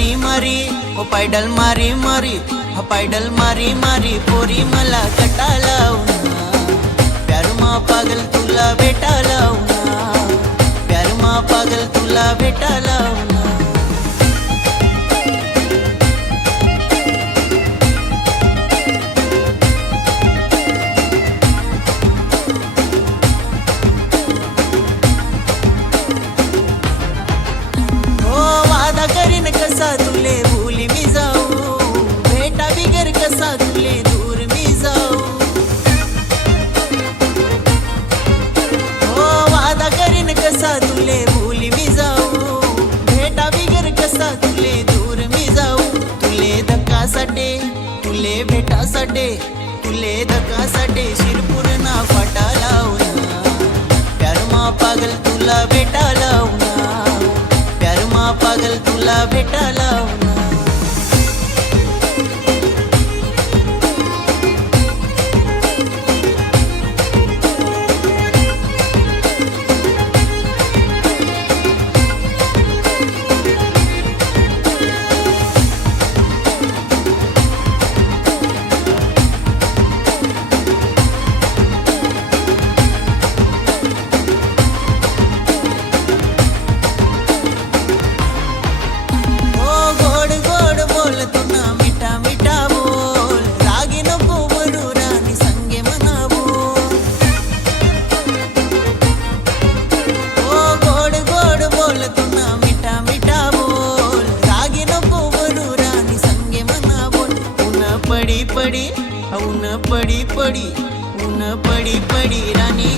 मरी मरी ओ पैडल मारी मरी हा पैडल मारी मारी पोरी मला कटा लावना प्यार मा पागल तुला बेटा लावना प्यार मा पागल तुला बेटा तुले दूर मी जाऊ तुले धक्का साडे तुले बेटा साडे तुले धक्का साडे शिरपूर ना फाटा लावना प्यारमा पागल तुला भेटा बेटा लावना प्यारमा पागल तुला भेटा लावना पड़ी हुन पड़ी पड़ी ऊन पड़ी पड़ी रानी